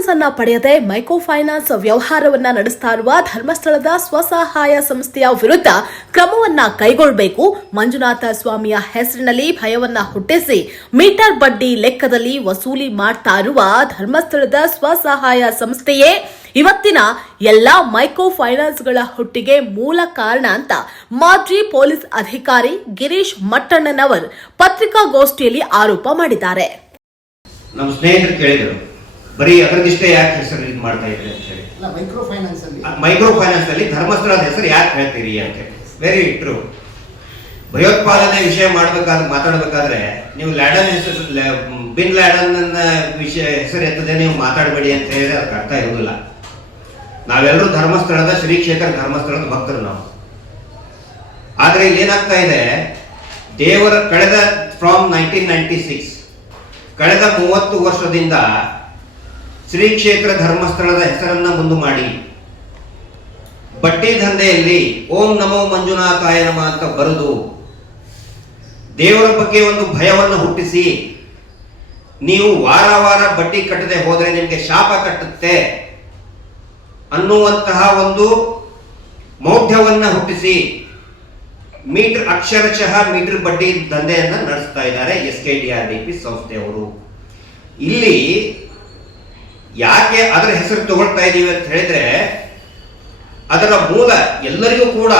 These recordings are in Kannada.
ಲೈಸೆನ್ಸ್ ಅನ್ನ ಪಡೆಯದೆ ಮೈಕ್ರೋ ಫೈನಾನ್ಸ್ ವ್ಯವಹಾರವನ್ನ ನಡೆಸ್ತಾ ಇರುವ ಧರ್ಮಸ್ಥಳದ ಸ್ವಸಹಾಯ ಸಂಸ್ಥೆಯ ವಿರುದ್ಧ ಕ್ರಮವನ್ನ ಕೈಗೊಳ್ಳಬೇಕು. ಮಂಜುನಾಥ ಸ್ವಾಮಿಯ ಹೆಸರಿನಲ್ಲಿ ಭಯವನ್ನ ಹುಟ್ಟಿಸಿ ಮೀಟರ್ ಬಡ್ಡಿ ಲೆಕ್ಕದಲ್ಲಿ ವಸೂಲಿ ಮಾಡ್ತಾ ಇರುವ ಧರ್ಮಸ್ಥಳದ ಸ್ವಸಹಾಯ ಸಂಸ್ಥೆಯೇ ಇವತ್ತಿನ ಎಲ್ಲಾ ಮೈಕ್ರೋ ಫೈನಾನ್ಸ್ಗಳ ಹುಟ್ಟಿಗೆ ಮೂಲ ಕಾರಣ ಅಂತ ಮಾಜಿ ಪೊಲೀಸ್ ಅಧಿಕಾರಿ ಗಿರೀಶ್ ಮಟ್ಟಣ್ಣನವರ್ ಪತ್ರಿಕಾಗೋಷ್ಠಿಯಲ್ಲಿ ಆರೋಪ ಮಾಡಿದ್ದಾರೆ. ನಮ್ಮ ಸ್ನೇಹಿತರು ಕೇಳಿದರು, ಬರೀ ಅದರದಿಷ್ಟೇ ಯಾಕೆ ಹೆಸರು ಇದು ಮಾಡ್ತಾ ಇದ್ದಾರೆ ಅಂತ ಹೇಳಿ. ಮೈಕ್ರೋ ಫೈನಾನ್ಸ್ ಅಲ್ಲಿ ಧರ್ಮಸ್ಥಳದ ಹೆಸರು ಯಾಕೆ ಹೇಳ್ತೀರಿ ಅಂತ ಹೇಳಿ. Very true. ಭಯೋತ್ಪಾದನೆ ವಿಷಯ ಮಾತಾಡಬೇಕಾದ್ರೆ ನೀವು ಬಿನ್ ಲ್ಯಾಡನ್ ವಿಷಯ ಹೆಸರು ಎತ್ತದೆ ನೀವು ಮಾತಾಡಬೇಡಿ ಅಂತ ಹೇಳಿದ್ರೆ ಅದಕ್ಕೆ ಅರ್ಥ ಇರುವುದಿಲ್ಲ. ನಾವೆಲ್ಲರೂ ಧರ್ಮಸ್ಥಳದ ಶ್ರೀ ಕ್ಷೇತ್ರ ಧರ್ಮಸ್ಥಳದ ಭಕ್ತರು ನಾವು. ಆದ್ರೆ ಏನಾಗ್ತಾ ಇದೆ, ದೇವರ ಕಳೆದ ಫ್ರಾಮ್ 1996 ಕಳೆದ 30 ವರ್ಷದಿಂದ ಶ್ರೀ ಕ್ಷೇತ್ರ ಧರ್ಮಸ್ಥಳದ ಹೆಸರನ್ನ ಮುಂದೆ ಮಾಡಿ ಬಡ್ಡಿ ದಂಧೆಯಲ್ಲಿ ಓಂ ನಮೋ ಮಂಜುನಾಥಾಯ ನಮಃ ಅಂತ ಬರೆದು ದೇವರ ಬಗ್ಗೆ ಒಂದು ಭಯವನ್ನು ಹುಟ್ಟಿಸಿ ನೀವು ವಾರ ಬಡ್ಡಿ ಕಟ್ಟದೆ ಹೋದರೆ ನಿಮಗೆ ಶಾಪ ಕಟ್ಟುತ್ತೆ ಅನ್ನುವಂತಹ ಒಂದು ಮೌಢ್ಯವನ್ನ ಹುಟ್ಟಿಸಿ ಅಕ್ಷರಶಃ ಮೀಟರ್ ಬಡ್ಡಿ ದಂಧೆಯನ್ನ ನಡೆಸ್ತಾ ಇದ್ದಾರೆ SKDRDP ಸಂಸ್ಥೆಯವರು. ಇಲ್ಲಿ ಯಾಕೆ ಅದರ ಹೆಸರು ತಗೊಳ್ತಾ ಇದೀವಿ ಅಂತ ಹೇಳಿದ್ರೆ, ಅದರ ಮೂಲ ಎಲ್ಲರಿಗೂ ಕೂಡ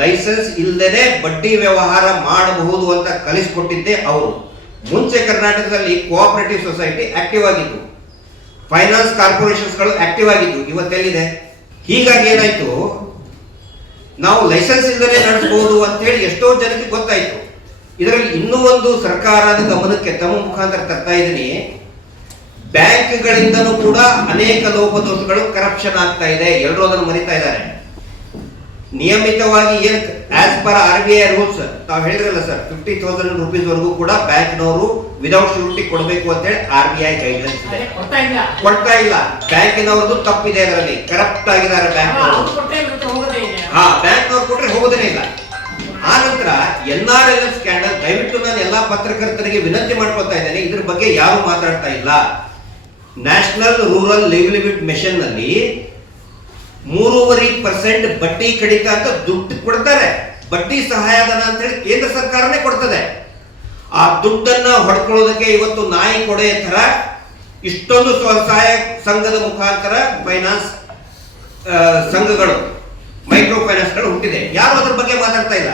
ಲೈಸೆನ್ಸ್ ಇಲ್ಲದೆ ಬಡ್ಡಿ ವ್ಯವಹಾರ ಮಾಡಬಹುದು ಅಂತ ಕಲಿಸಿಕೊಟ್ಟಿದ್ದೆ ಅವರು. ಮುಂಚೆ ಕರ್ನಾಟಕದಲ್ಲಿ ಕೋಆಪರೇಟಿವ್ ಸೊಸೈಟಿ ಆಕ್ಟಿವ್ ಆಗಿತ್ತು, ಫೈನಾನ್ಸ್ ಕಾರ್ಪೊರೇಷನ್ಸ್ಗಳು ಆಕ್ಟಿವ್ ಆಗಿತ್ತು. ಇವತ್ತೆಲ್ಲಿದೆ? ಹೀಗಾಗಿ ಏನಾಯ್ತು, ನಾವು ಲೈಸೆನ್ಸ್ ಇಲ್ಲದೆ ನಡೆಸಬಹುದು ಅಂತ ಹೇಳಿ ಎಷ್ಟೋ ಜನಕ್ಕೆ ಗೊತ್ತಾಯ್ತು. ಇದರಲ್ಲಿ ಇನ್ನೂ ಒಂದು ಸರ್ಕಾರದ ಗಮನಕ್ಕೆ ತಮ್ಮ ಮುಖಾಂತರ ತರ್ತಾ ಇದ್ದೀನಿ. ಬ್ಯಾಂಕ್ಗಳಿಂದನೂ ಕೂಡ ಅನೇಕ ಲೋಪದೋಷಗಳು ಕರಪ್ಷನ್ ಆಗ್ತಾ ಇದೆ. ಎಲ್ಲರೂ ಅದನ್ನು ಮರಿತಾ ಇದ್ದಾರೆ. ನಿಯಮಿತವಾಗಿ ಏನ್ ಆಸ್ ಪರ್ RBI ರೂಲ್ಸ್ ತಾವು ಹೇಳಿದ್ರಲ್ಲ ಸರ್, 50,000 ರೂಪೀಸ್ ವರೆಗೂ ಕೂಡ ಬ್ಯಾಂಕ್ನವರು ವಿದೌಟ್ ಶ್ಯೂರಿಟಿ ಕೊಡಬೇಕು ಅಂತ ಹೇಳಿ RBI ಗೈಡ್ಲೈನ್ಸ್ ಇದೆ. ಕೊಡ್ತಾ ಇಲ್ಲ. ಬ್ಯಾಂಕಿನವ್ರದ್ದು ತಪ್ಪಿದೆ, ಅದರಲ್ಲಿ ಕರಪ್ಟ್ ಆಗಿದ್ದಾರೆ ಬ್ಯಾಂಕ್ನವರು. ಬ್ಯಾಂಕ್ನವ್ರು ಕೊಟ್ರೆ ಹೋಗೋದೇ ಇಲ್ಲ. ಆ ನಂತರ NRLM ಸ್ಕ್ಯಾಂಡಲ್. ದಯವಿಟ್ಟು ನಾನು ಎಲ್ಲಾ ಪತ್ರಕರ್ತರಿಗೆ ವಿನಂತಿ ಮಾಡ್ಕೊಳ್ತಾ ಇದ್ದೇನೆ, ಇದ್ರ ಬಗ್ಗೆ ಯಾರು ಮಾತಾಡ್ತಾ ಇಲ್ಲ. ನ್ಯಾಷನಲ್ ರೂರಲ್ ಲಿವ್ಲಿಹುಡ್ ಮಿಷನ್ ನಲ್ಲಿ 3.5% ಬಡ್ಡಿ ಕಡಿತ ಅಂತ ದುಡ್ಡು ಕೊಡ್ತಾರೆ. ಬಡ್ಡಿ ಸಹಾಯಧನ ಅಂತ ಹೇಳಿ ಕೇಂದ್ರ ಸರ್ಕಾರನೇ ಕೊಡ್ತದೆ. ಆ ದುಡ್ಡನ್ನ ಹೊಡ್ಕೊಳ್ಳೋದಕ್ಕೆ ಇವತ್ತು ನಾಯಿ ಕೊಡೆ ತರ ಇಷ್ಟೊಂದು ಸ್ವಸಹಾಯ ಸಂಘದ ಮುಖಾಂತರ ಫೈನಾನ್ಸ್ ಸಂಘಗಳು, ಮೈಕ್ರೋ ಫೈನಾನ್ಸ್ಗಳು ಹುಟ್ಟಿದೆ. ಯಾರು ಅದ್ರ ಬಗ್ಗೆ ಮಾತಾಡ್ತಾ ಇಲ್ಲ.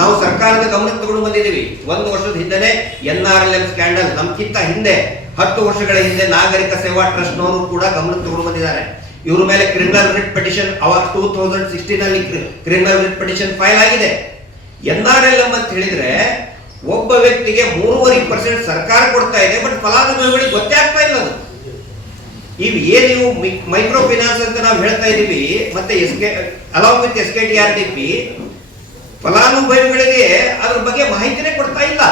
ನಾವು ಸರ್ಕಾರದ ಗಮನಕ್ಕೆ ತಗೊಂಡು ಬಂದಿದ್ದೀವಿ. 1 ವರ್ಷದ ಹಿಂದೆ NRLM ಸ್ಕ್ಯಾಂಡಲ್, ನಮ್ಗಿಂತ ಹಿಂದೆ 10 ವರ್ಷಗಳ ಹಿಂದೆ ನಾಗರಿಕ ಸೇವಾ ಟ್ರಸ್ಟ್ನವರು ಕೂಡ ಗಮನಕ್ಕೆ ತಗೊಂಡು ಬಂದಿದ್ದಾರೆ. ಇವ್ರ ಮೇಲೆ ಕ್ರಿಮಿನಲ್ ರಿಟ್ ಪಿಟಿಷನ್ 2016 ಅಲ್ಲಿ ಕ್ರಿಮಿನಲ್ ರಿಟ್ ಪಿಟಿಷನ್ ಫೈಲ್ ಆಗಿದೆ. NRLM ಅಂತ ಹೇಳಿದ್ರೆ ಒಬ್ಬ ವ್ಯಕ್ತಿಗೆ 3.5% ಸರ್ಕಾರ ಕೊಡ್ತಾ ಇದೆ, ಬಟ್ ಫಲಾನುಭವಿಗಳಿಗೆ ಗೊತ್ತೇ ಆಗ್ತಾ ಇಲ್ಲ ಅದು. ನೀವು ಮೈಕ್ರೋ ಫೈನಾನ್ಸ್ ಅಂತ ನಾವು ಹೇಳ್ತಾ ಇದೀವಿ, ಮತ್ತೆ ಅಲಾಂಗ್ ವಿತ್ SKDRDP ಫಲಾನುಭವಿಗಳಿಗೆ ಅದ್ರ ಬಗ್ಗೆ ಮಾಹಿತಿನೇ ಕೊಡ್ತಾ ಇಲ್ಲ.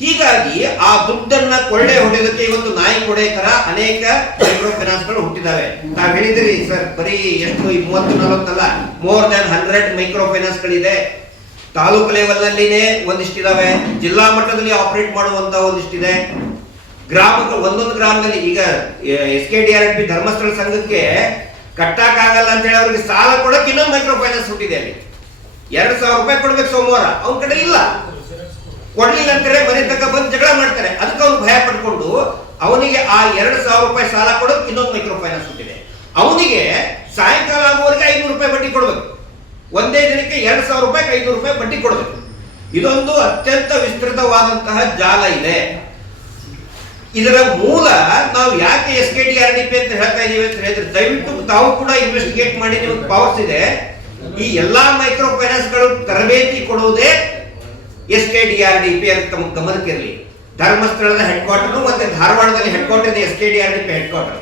ಹೀಗಾಗಿ ಆ ದುಡ್ಡನ್ನ ಕೊಳ್ಳೆ ಹೊಡೆಯೋದಕ್ಕೆ ಇವತ್ತು ನಾಯಿ ಕೊಡೆ ತರ ಅನೇಕ ಮೈಕ್ರೋ ಫೈನಾನ್ಸ್ಗಳು ಹುಟ್ಟಿದಾವೆ. ನಾವ್ ಹೇಳಿದ್ರಿ ಸರ್, ಬರೀ ಎಷ್ಟು 30-40 ಅಲ್ಲ, ಮೋರ್ ದನ್ 100 ಮೈಕ್ರೋ ಫೈನಾನ್ಸ್ಗಳಿದೆ. ತಾಲೂಕು ಲೆವೆಲ್ ನಲ್ಲಿನೇ ಒಂದಿಷ್ಟಿದಾವೆ, ಜಿಲ್ಲಾ ಮಟ್ಟದಲ್ಲಿ ಆಪರೇಟ್ ಮಾಡುವಂತ ಒಂದಿಷ್ಟಿದೆ. ಒಂದೊಂದು ಗ್ರಾಮದಲ್ಲಿ ಈಗ SKDRDP ಧರ್ಮಸ್ಥಳ ಸಂಘಕ್ಕೆ ಕಟ್ಟಕ್ಕಾಗಲ್ಲ ಅಂತ ಹೇಳಿ ಅವ್ರಿಗೆ ಸಾಲ ಕೊಡಕ್ಕೆ ಇನ್ನೊಂದು ಮೈಕ್ರೋ ಫೈನಾನ್ಸ್ ಹುಟ್ಟಿದೆ. ಅಲ್ಲಿ 2,000 ರೂಪಾಯಿ ಕೊಡ್ಬೇಕು ಸೋಮವಾರ, ಅವನ ಕಡೆ ಇಲ್ಲ. ಕೊಡ್ಲಿಲ್ಲ ಅಂತಾರೆ, ಮನೆ ತಕ್ಕ ಬಂದು ಜಗಳ ಮಾಡ್ತಾರೆ. ಅದಕ್ಕೆ ಅವ್ನು ಭಯ ಪಡ್ಕೊಂಡು ಅವನಿಗೆ ಆ 2,000 ರೂಪಾಯಿ ಸಾಲ ಕೊಡೋಕೆ ಇನ್ನೊಂದು ಮೈಕ್ರೋ ಫೈನಾನ್ಸ್ ಹುಟ್ಟಿದೆ. ಅವನಿಗೆ ಸಾಯಂಕಾಲ ಆಗುವವರೆಗೆ 500 ರೂಪಾಯಿ ಬಡ್ಡಿ ಕೊಡ್ಬೇಕು. ಒಂದೇ ದಿನಕ್ಕೆ 2,000 ರೂಪಾಯಿ 500 ರೂಪಾಯಿ ಬಡ್ಡಿ ಕೊಡಬೇಕು. ಇದೊಂದು ಅತ್ಯಂತ ವಿಸ್ತೃತವಾದಂತಹ ಜಾಲ ಇದೆ. ಇದರ ಮೂಲ ನಾವು ಯಾಕೆ SKDRDP ಅಂತ ಹೇಳ್ತಾ ಇದೀವಿ ಅಂತ ಹೇಳಿದ್ರೆ, ದಯವಿಟ್ಟು ತಾವು ಕೂಡ ಇನ್ವೆಸ್ಟಿಗೇಟ್ ಮಾಡಿ, ನಿಮಗೆ ಪವರ್ಸ್ ಇದೆ. ಈ ಎಲ್ಲಾ ಮೈಕ್ರೋ ಫೈನಾನ್ಸ್ಗಳು ತರಬೇತಿ ಕೊಡುವುದೇ SKDRDP ಅಂತ ತಮ್ಮ ಗಮನಕ್ಕಿರಲಿ. ಧರ್ಮಸ್ಥಳದ ಹೆಡ್ ಕ್ವಾರ್ಟರ್ ಮತ್ತೆ ಧಾರವಾಡದಲ್ಲಿ ಹೆಡ್ ಕ್ವಾರ್ಟರ್ ಇದೆ SKDRDP ಹೆಡ್ ಕ್ವಾರ್ಟರ್.